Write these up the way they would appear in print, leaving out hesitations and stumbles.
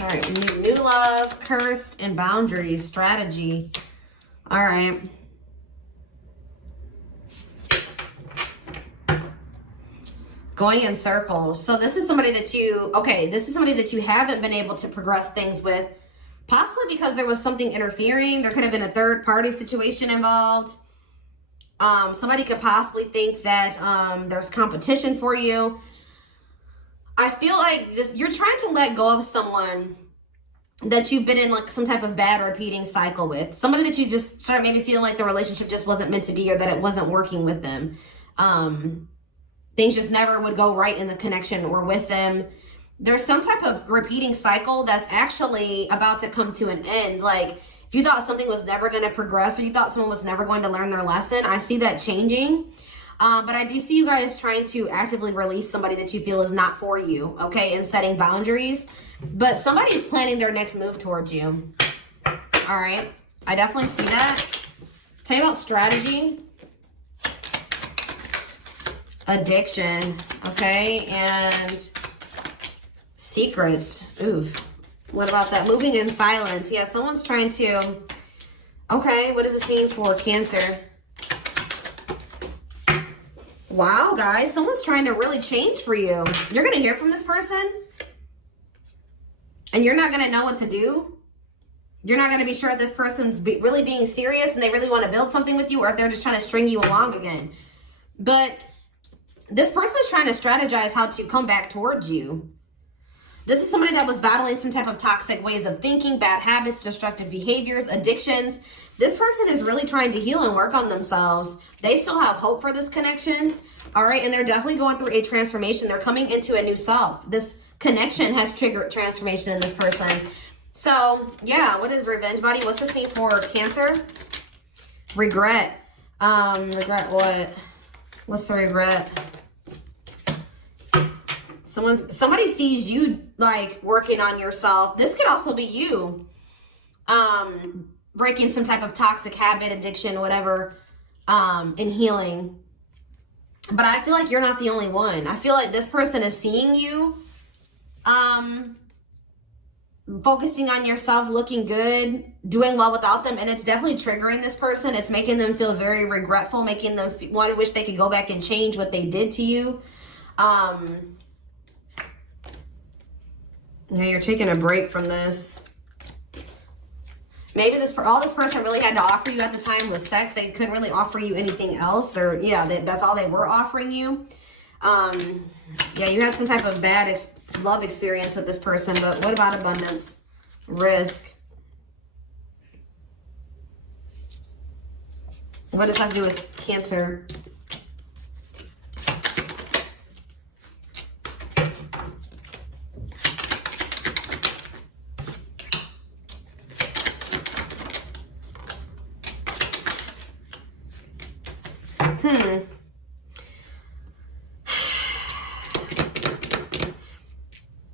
All right, new love, cursed, and boundaries, strategy. All right. Going in circles. So this is somebody that you, this is somebody that you haven't been able to progress things with, possibly because there was something interfering. There could have been a third party situation involved. Somebody could possibly think that there's competition for you. I feel like you're trying to let go of someone that you've been in like some type of bad repeating cycle with. Somebody that you just started maybe feeling like the relationship just wasn't meant to be, or that it wasn't working with them. Things just never would go right in the connection or with them. There's some type of repeating cycle that's actually about to come to an end. Like if you thought something was never going to progress, or you thought someone was never going to learn their lesson, I see that changing. But I do see you guys trying to actively release somebody that you feel is not for you, okay, and setting boundaries. But somebody's planning their next move towards you. All right. I definitely see that. Tell you about strategy. Addiction, okay, and secrets. Oof. What about that? Moving in silence. Yeah, someone's trying to... Okay, what does this mean for Cancer? Wow, guys, someone's trying to really change for you. You're going to hear from this person, and you're not going to know what to do. You're not going to be sure if this person's really being serious and they really want to build something with you, or if they're just trying to string you along again. But this person's trying to strategize how to come back towards you. This is somebody that was battling some type of toxic ways of thinking, bad habits, destructive behaviors, addictions. This person is really trying to heal and work on themselves. They still have hope for this connection. All right. And they're definitely going through a transformation. They're coming into a new self. This connection has triggered transformation in this person. So yeah, what is revenge body? What's this mean for Cancer? Regret. Regret what? What's the regret? Somebody sees you like working on yourself. This could also be you breaking some type of toxic habit, addiction, whatever, and healing. But I feel like you're not the only one. I feel like this person is seeing you focusing on yourself, looking good, doing well without them, and it's definitely triggering this person. It's making them feel very regretful, making them want to wish they could go back and change what they did to you. Now you're taking a break from this. Maybe all this person really had to offer you at the time was sex. They couldn't really offer you anything else, or yeah, that's all they were offering you. Yeah, you had some type of bad love experience with this person, but what about abundance? Risk. What does that have to do with Cancer?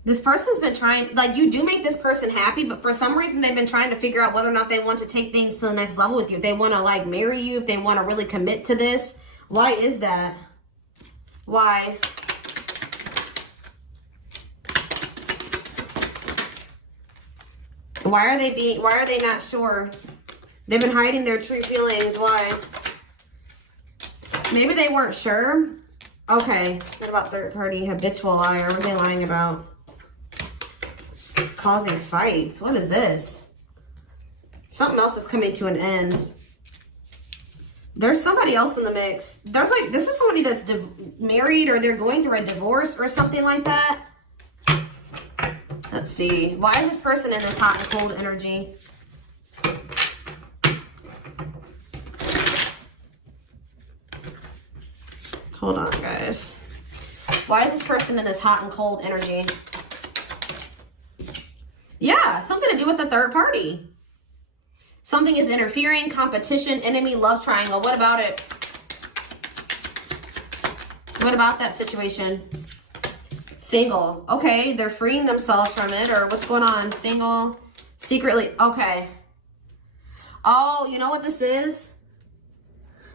This person's been trying, like, you do make this person happy, but for some reason they've been trying to figure out whether or not they want to take things to the next level with you. If they want to like marry you, if they want to really commit to this. Why is that? Why? Why are they not sure? They've been hiding their true feelings. Why? Maybe they weren't sure. Okay. What about third party habitual liar? What are they lying about? Causing fights. What is this? Something else is coming to an end. There's somebody else in the mix. There's like, this is somebody that's married, or they're going through a divorce or something like that. Let's see. Why is this person in this hot and cold energy? Hold on, guys. Why is this person in this hot and cold energy? Yeah, something to do with the third party. Something is interfering, competition, enemy, love triangle. What about it? What about that situation? Single. Okay, they're freeing themselves from it, or what's going on? Single, secretly. Okay. Oh, you know what this is?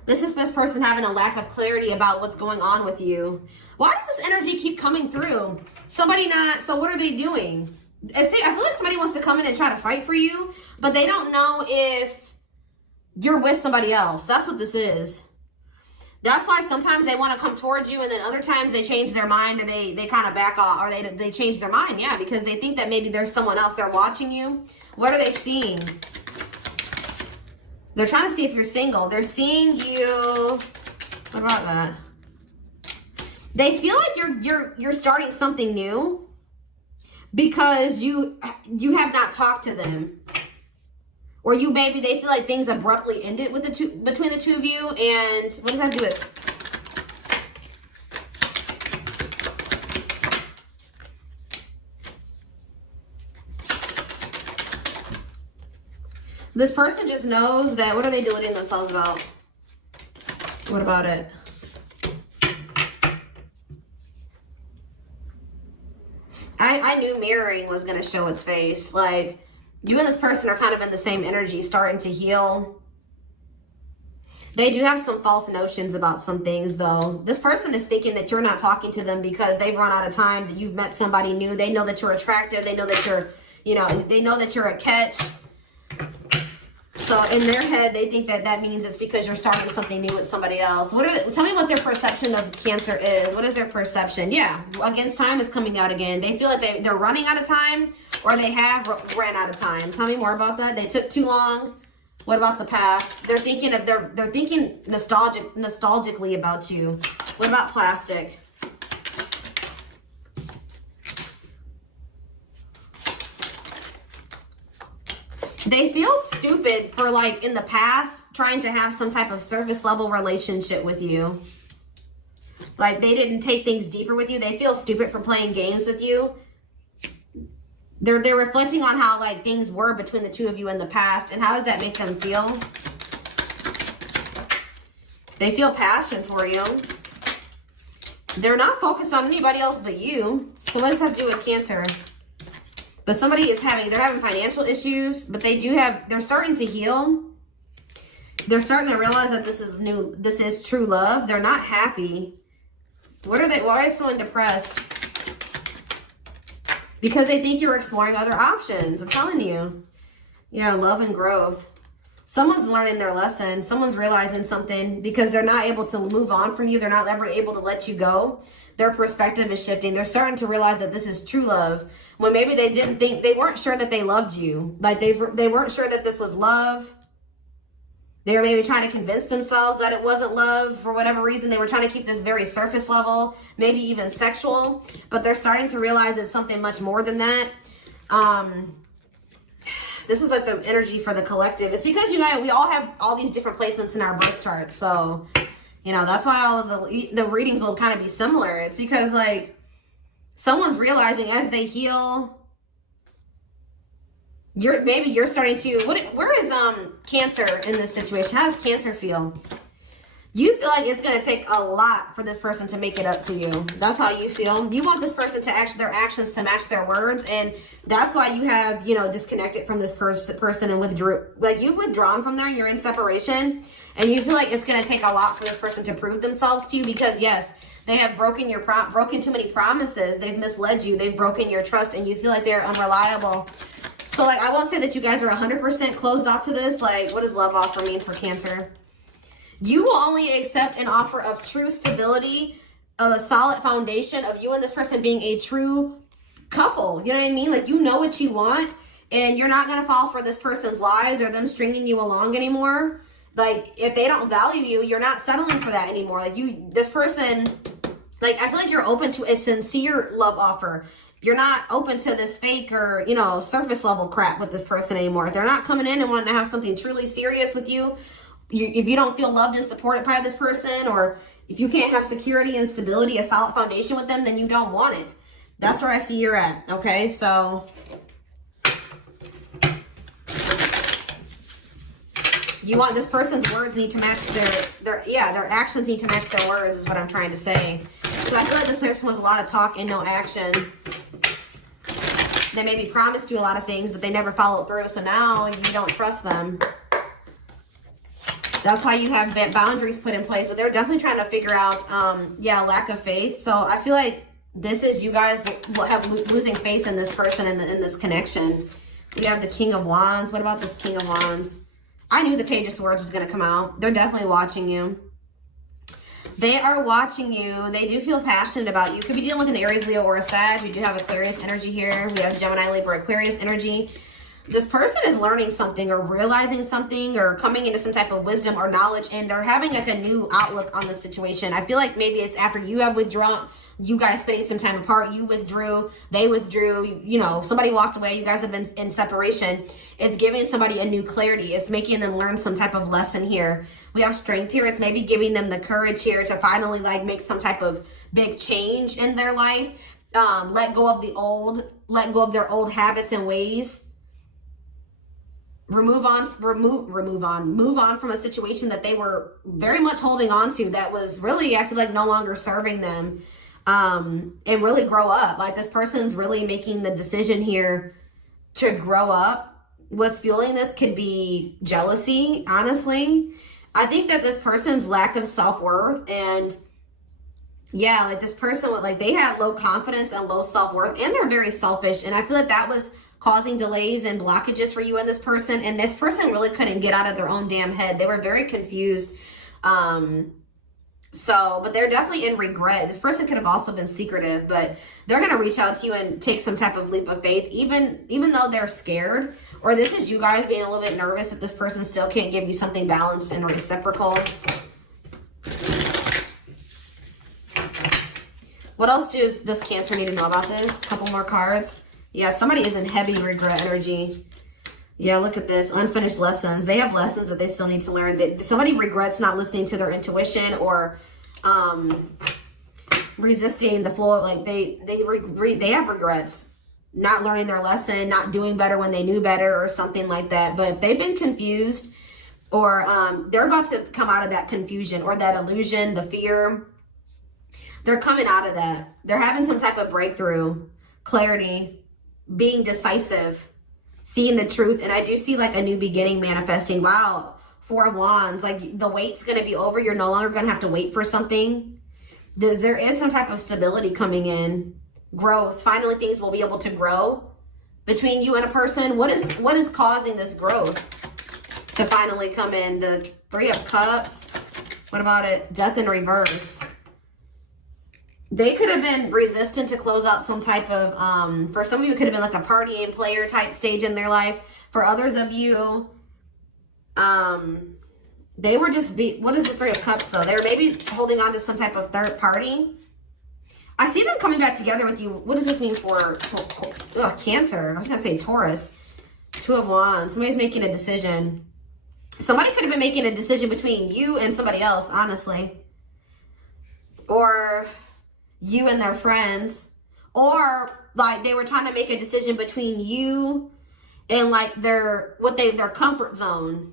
This is this person having a lack of clarity about what's going on with you. Why does this energy keep coming through? Somebody not, so what are they doing? I feel like somebody wants to come in and try to fight for you, but they don't know if you're with somebody else. That's what this is. That's why sometimes they want to come towards you, and then other times they change their mind, or they kind of back off, or they change their mind. Yeah, because they think that maybe there's someone else. They're watching you. What are they seeing? They're trying to see if you're single. They're seeing you. What about that? They feel like you're starting something new because you have not talked to them. Or they feel like things abruptly ended with between the two of you. And what does that do with? This person just knows that, what are they deluding themselves about? What about it? I knew mirroring was going to show its face. Like, you and this person are kind of in the same energy, starting to heal. They do have some false notions about some things, though. This person is thinking that you're not talking to them because they've run out of time, that you've met somebody new. They know that you're attractive. They know that you're, they know that you're a catch. So in their head, they think that that means it's because you're starting something new with somebody else. Tell me what their perception of Cancer is. What is their perception? Yeah, against time is coming out again. They feel like they're running out of time, or they have ran out of time. Tell me more about that. They took too long. What about the past? They're thinking nostalgically about you. What about plastic? They feel stupid for, like, in the past, trying to have some type of surface level relationship with you. Like, they didn't take things deeper with you. They feel stupid for playing games with you. They're reflecting on how, like, things were between the two of you in the past. And how does that make them feel? They feel passion for you. They're not focused on anybody else but you. So what does that do with Cancer? But somebody is they're having financial issues, but they're starting to heal. They're starting to realize that this is true love. They're not happy. Why is someone depressed? Because they think you're exploring other options. I'm telling you. Yeah, love and growth. Someone's learning their lesson. Someone's realizing something because they're not able to move on from you. They're not ever able to let you go. Their perspective is shifting. They're starting to realize that this is true love. When maybe they weren't sure that they loved you. Like they weren't sure that this was love. They were maybe trying to convince themselves that it wasn't love for whatever reason. They were trying to keep this very surface level, maybe even sexual. But they're starting to realize it's something much more than that. This is like the energy for the collective. It's because, we all have all these different placements in our birth chart. So, that's why all of the readings will kind of be similar. It's because, like, someone's realizing as they heal, you're starting to, where is Cancer in this situation? How does Cancer feel? You feel like it's going to take a lot for this person to make it up to you. That's how you feel. You want this person to their actions to match their words. And that's why you have, disconnected from this person and withdrew. Like, you've withdrawn from there. You're in separation. And you feel like it's going to take a lot for this person to prove themselves to you. Because, yes, they have broken too many promises. They've misled you. They've broken your trust. And you feel like they're unreliable. So, like, I won't say that you guys are 100% closed off to this. Like, what does love offer mean for Cancer? You will only accept an offer of true stability, of a solid foundation of you and this person being a true couple. You know what I mean? Like, you know what you want, and you're not going to fall for this person's lies or them stringing you along anymore. Like, if they don't value you, you're not settling for that anymore. Like, this person, like, I feel like you're open to a sincere love offer. You're not open to this fake or, surface level crap with this person anymore. If they're not coming in and wanting to have something truly serious with you, if you don't feel loved and supported by this person, or if you can't have security and stability, a solid foundation with them, then you don't want it. That's where I see you're at. Okay, so you want this person's words need to match their actions need to match their words is what I'm trying to say. So I feel like this person was a lot of talk and no action. They maybe promised you a lot of things, but they never followed through. So now you don't trust them. That's why you have boundaries put in place, but they're definitely trying to figure out, lack of faith. So I feel like This is you guys losing faith in this person and in this connection. We have the King of Wands. What about this King of Wands? I knew the Page of Swords was going to come out. They're definitely watching you. They are watching you. They do feel passionate about you. Could be dealing with an Aries, Leo, or a Sag. We do have Aquarius energy here. We have Gemini, Libra, Aquarius energy. This person is learning something or realizing something or coming into some type of wisdom or knowledge, and they're having like a new outlook on the situation. I feel like maybe it's after you have withdrawn, you guys spending some time apart, you withdrew, they withdrew, you know, somebody walked away, you guys have been in separation. It's giving somebody a new clarity. It's making them learn some type of lesson here. We have Strength here. It's maybe giving them the courage here to finally like make some type of big change in their life. Let go of the old, let go of their old habits and ways. Move on from a situation that they were very much holding on to that was really, I feel like, no longer serving them. And really grow up. Like this person's really making the decision here to grow up. What's fueling this could be jealousy, honestly. I think that this person's lack of self-worth, and yeah, like this person would, like, they had low confidence and low self-worth, and they're very selfish, and I feel like that was causing delays and blockages for you and this person, and this person really couldn't get out of their own damn head. They were very confused. But they're definitely in regret. This person could have also been secretive, but they're going to reach out to you and take some type of leap of faith, even though they're scared, or this is you guys being a little bit nervous that this person still can't give you something balanced and reciprocal. What else does Cancer need to know about this? A couple more cards. Yeah, somebody is in heavy regret energy. Yeah, look at this. Unfinished lessons. They have lessons that they still need to learn. Somebody regrets not listening to their intuition or resisting the flow. Like they have regrets. Not learning their lesson, not doing better when they knew better or something like that. But if they've been confused or they're about to come out of that confusion or that illusion, the fear, they're coming out of that. They're having some type of breakthrough, clarity, being decisive, seeing the truth. And I do see like a new beginning manifesting. Wow, Four of Wands, like the wait's going to be over. You're no longer going to have to wait for something. There is some type of stability coming in, growth. Finally, things will be able to grow between you and a person. What is causing this growth to finally come in? The Three of Cups. What about it? Death in reverse. They could have been resistant to close out some type of, for some of you, it could have been like a partying player type stage in their life. For others of you, they were just, what is the Three of Cups though? They're maybe holding on to some type of third party. I see them coming back together with you. What does this mean for Cancer? I was going to say Taurus. Two of Wands. Somebody's making a decision. Somebody could have been making a decision between you and somebody else, honestly. Or you and their friends, or like they were trying to make a decision between you and like their comfort zone,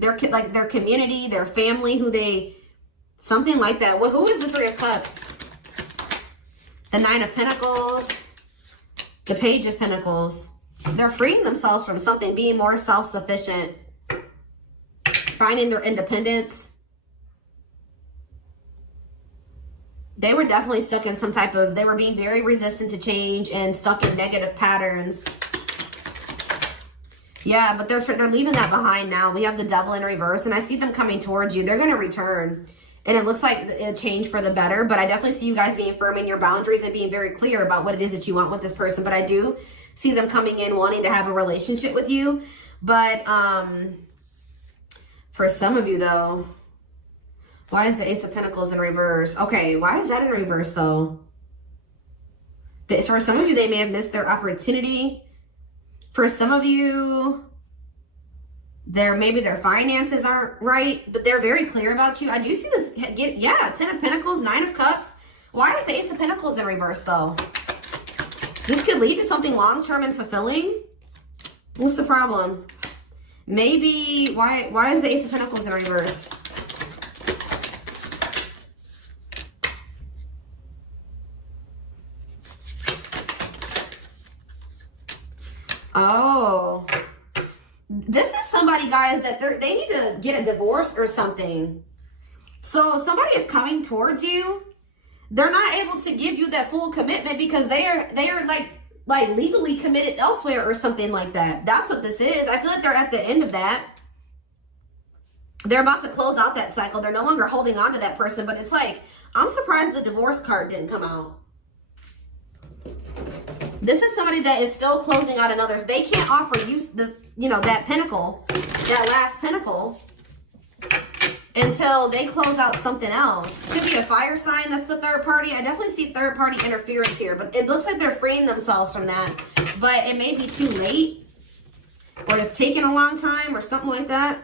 their community, their family, something like that. Well, who is the Three of Cups? The Nine of Pentacles, the Page of Pentacles. They're freeing themselves from something, being more self-sufficient, finding their independence. They were definitely stuck in some type of, they were being very resistant to change and stuck in negative patterns. Yeah, but they're leaving that behind now. We have the Devil in reverse, and I see them coming towards you. They're going to return, and it looks like a change for the better, but I definitely see you guys being firm in your boundaries and being very clear about what it is that you want with this person. But I do see them coming in wanting to have a relationship with you. But for some of you, though, why is the Ace of Pentacles in reverse? Okay, why is that in reverse, though? For some of you, they may have missed their opportunity. For some of you, maybe their finances aren't right, but they're very clear about you. I do see this, Ten of Pentacles, Nine of Cups. Why is the Ace of Pentacles in reverse, though? This could lead to something long-term and fulfilling. What's the problem? Maybe, why is the Ace of Pentacles in reverse? Oh, this is somebody, guys, that they need to get a divorce or something. So somebody is coming towards you they're not able to give you that full commitment because they are like legally committed elsewhere or something like that. That's what this is. I feel like they're at the end of that. They're about to close out that cycle. They're no longer holding on to that person, but it's like, I'm surprised the divorce card didn't come out. This is somebody that is still closing out another. They can't offer you the, you know, that pinnacle, that last pinnacle, until they close out something else. Could be a fire sign. That's the third party. I definitely see third party interference here, but it looks like they're freeing themselves from that. But it may be too late, or it's taking a long time, or something like that.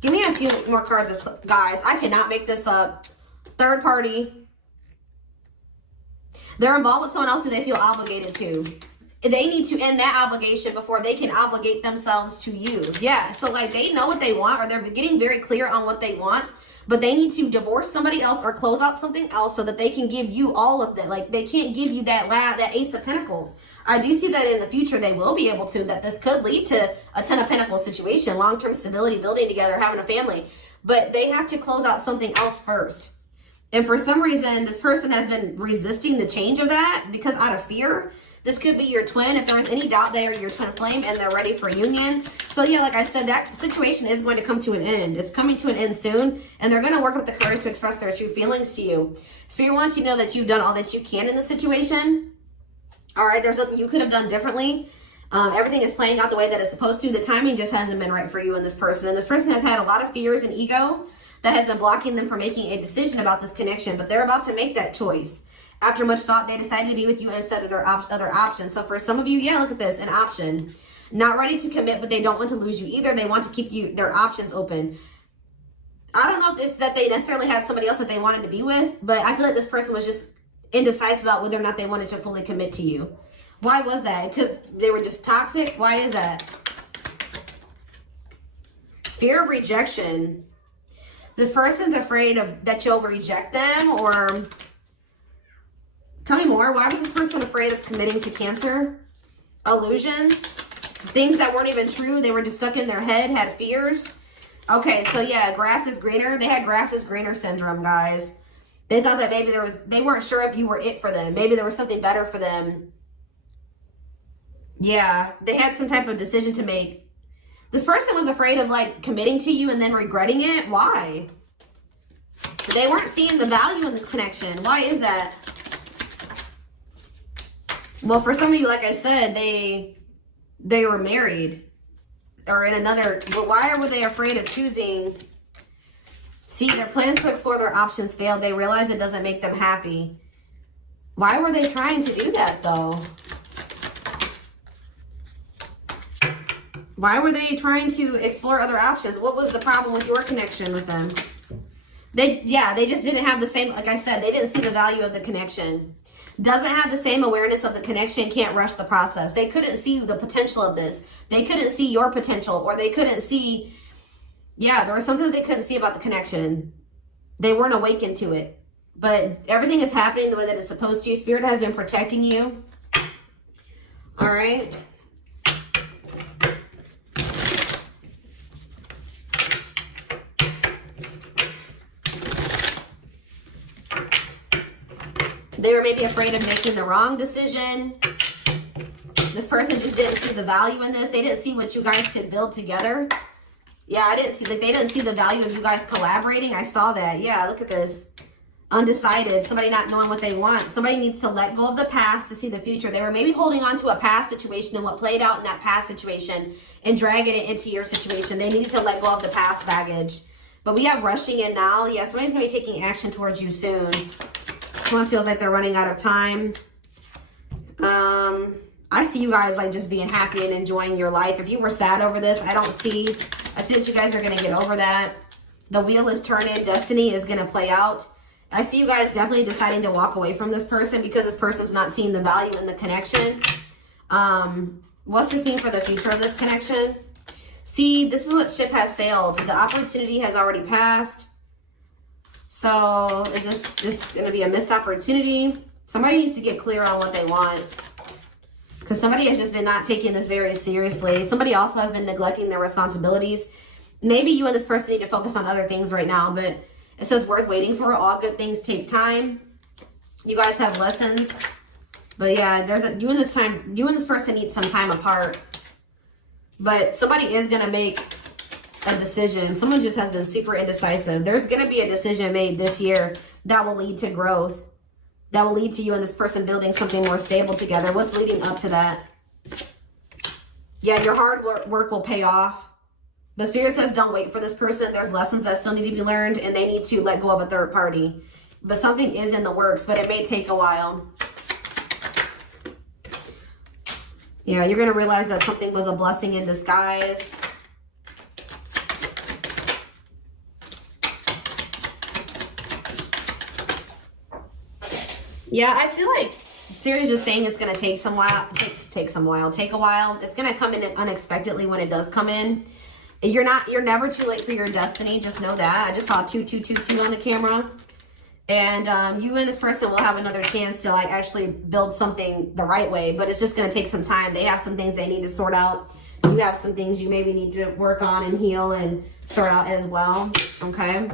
Give me a few more cards, guys. I cannot make this up. Third party. They're involved with someone else who they feel obligated to. They need to end that obligation before they can obligate themselves to you. Yeah, so like they know what they want, or they're getting very clear on what they want, but they need to divorce somebody else or close out something else so that they can give you all of that. Like they can't give you that Ace of Pentacles. I do see that in the future they will be able to, that this could lead to a Ten of Pentacles situation, long-term stability, building together, having a family. But they have to close out something else first. And for some reason, this person has been resisting the change of that because out of fear. This could be your twin. If there was any doubt, they are your twin flame and they're ready for union. So yeah, like I said, that situation is going to come to an end. It's coming to an end soon, and they're going to work with the courage to express their true feelings to you. Spirit wants you to know that you've done all that you can in the situation. All right, there's nothing you could have done differently. Everything is playing out the way that it's supposed to. The timing just hasn't been right for you and this person. And this person has had a lot of fears and ego that has been blocking them from making a decision about this connection. But they're about to make that choice. After much thought, they decided to be with you instead of their other options. So for some of you, yeah, look at this, an option. Not ready to commit, but they don't want to lose you either. They want to keep their options open. I don't know if it's that they necessarily had somebody else that they wanted to be with, but I feel like this person was just indecisive about whether or not they wanted to fully commit to you. Why was that? Because they were just toxic? Why is that? Fear of rejection. This person's afraid of that you'll reject them, or... Tell me more. Why was this person afraid of committing to Cancer? Illusions? Things that weren't even true. They were just stuck in their head, had fears. Okay, so yeah, grass is greener. They had grass is greener syndrome, guys. They thought that maybe they weren't sure if you were it for them. Maybe there was something better for them. Yeah, they had some type of decision to make. This person was afraid of like committing to you and then regretting it. Why? They weren't seeing the value in this connection. Why is that? Well, for some of you, like I said, they were married or in another, but why were they afraid of choosing? See, their plans to explore their options failed. They realized it doesn't make them happy. Why were they trying to do that though? Why were they trying to explore other options? What was the problem with your connection with them? They just didn't have the same, like I said, they didn't see the value of the connection. Doesn't have the same awareness of the connection, can't rush the process. They couldn't see the potential of this. They couldn't see your potential, or they couldn't see, yeah, there was something that they couldn't see about the connection. They weren't awakened to it. But everything is happening the way that it's supposed to. Spirit has been protecting you. All right. They were maybe afraid of making the wrong decision. This person just didn't see the value in this. They didn't see what you guys could build together. Yeah, I didn't see, like, they didn't see the value of you guys collaborating. I saw that. Yeah, look at this. Undecided. Somebody not knowing what they want. Somebody needs to let go of the past to see the future. They were maybe holding on to a past situation and what played out in that past situation and dragging it into your situation. They needed to let go of the past baggage. But we have rushing in now. Yeah, somebody's going to be taking action towards you soon. Someone feels like they're running out of time. I see you guys like just being happy and enjoying your life. If you were sad over this, I see that you guys are going to get over that. The wheel is turning. Destiny is going to play out. I see you guys definitely deciding to walk away from this person because this person's not seeing the value in the connection. What's this mean for the future of this connection? See, this is what ship has sailed. The opportunity has already passed. So is this just going to be a missed opportunity? Somebody needs to get clear on what they want. Because somebody has just been not taking this very seriously. Somebody also has been neglecting their responsibilities. Maybe you and this person need to focus on other things right now. But It says worth waiting for. All good things take time. You guys have lessons. But yeah, you and this person need some time apart. But somebody is going to make a decision. Someone just has been super indecisive. There's going to be a decision made this year that will lead to growth. That will lead to you and this person building something more stable together. What's leading up to that? Yeah, your hard work will pay off. The Spirit says don't wait for this person. There's lessons that still need to be learned, and they need to let go of a third party. But something is in the works, but it may take a while. Yeah, you're going to realize that something was a blessing in disguise. Yeah, I feel like Spirit is just saying it's going to take a while. It's going to come in unexpectedly when it does come in. You're never too late for your destiny. Just know that. I just saw 2222 on the camera. And you and this person will have another chance to like actually build something the right way, but it's just going to take some time. They have some things they need to sort out. You have some things you maybe need to work on and heal and sort out as well. Okay.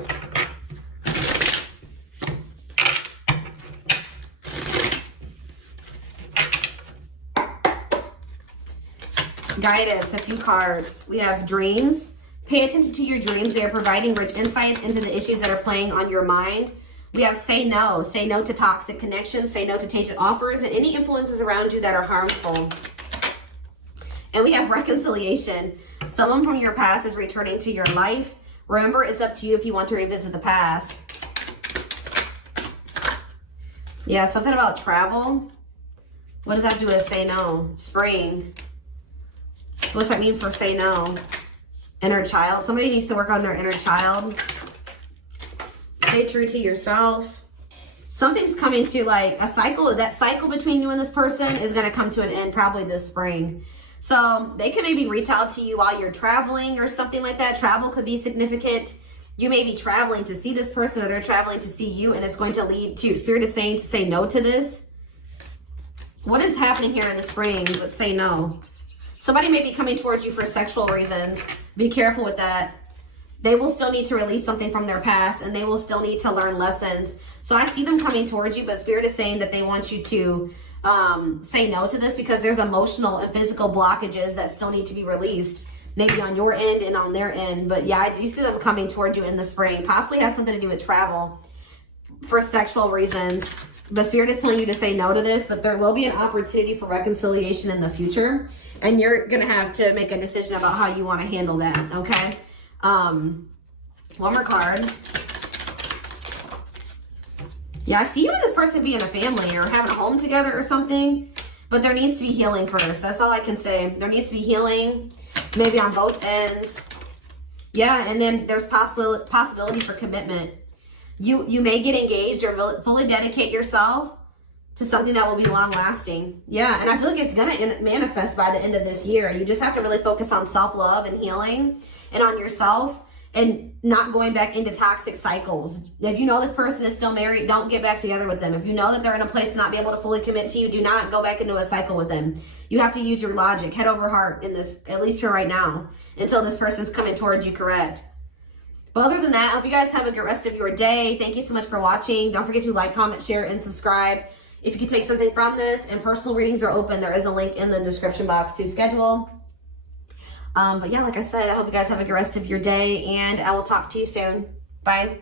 Guidance, a few cards. We have dreams. Pay attention to your dreams. They are providing rich insights into the issues that are playing on your mind. We have say no. Say no to toxic connections. Say no to tainted offers and any influences around you that are harmful. And we have reconciliation. Someone from your past is returning to your life. Remember, it's up to you if you want to revisit the past. Yeah, something about travel. What does that have to do with say no? Spring. So what's that mean for say no? Inner child. Somebody needs to work on their inner child. Stay true to yourself. Something's coming to like a cycle. That cycle between you and this person is going to come to an end probably this spring. So they can maybe reach out to you while you're traveling or something like that. Travel could be significant. You may be traveling to see this person or they're traveling to see you, and it's going to lead to, Spirit is saying to say no to this. What is happening here in the spring? Let's say no. Somebody may be coming towards you for sexual reasons. Be careful with that. They will still need to release something from their past, and they will still need to learn lessons. So I see them coming towards you, but Spirit is saying that they want you to say no to this because there's emotional and physical blockages that still need to be released, maybe on your end and on their end. But yeah, I do see them coming towards you in the spring. Possibly has something to do with travel for sexual reasons. But Spirit is telling you to say no to this, but there will be an opportunity for reconciliation in the future. And you're going to have to make a decision about how you want to handle that, okay? One more card. Yeah, I see you and this person being a family or having a home together or something, but there needs to be healing first. That's all I can say. There needs to be healing, maybe on both ends. Yeah, and then there's possibility for commitment. You may get engaged or fully dedicate yourself to something that will be long lasting. Yeah, and I feel like it's going to manifest by the end of this year. You just have to really focus on self-love and healing and on yourself and not going back into toxic cycles. If you know this person is still married, don't get back together with them. If you know that they're in a place to not be able to fully commit to you, do not go back into a cycle with them. You have to use your logic, head over heart in this, at least for right now, until this person's coming towards you correct. But other than that, I hope you guys have a good rest of your day. Thank you so much for watching. Don't forget to like, comment, share, and subscribe. If you can take something from this, and personal readings are open, there is a link in the description box to schedule. But yeah, like I said, I hope you guys have a good rest of your day, and I will talk to you soon. Bye.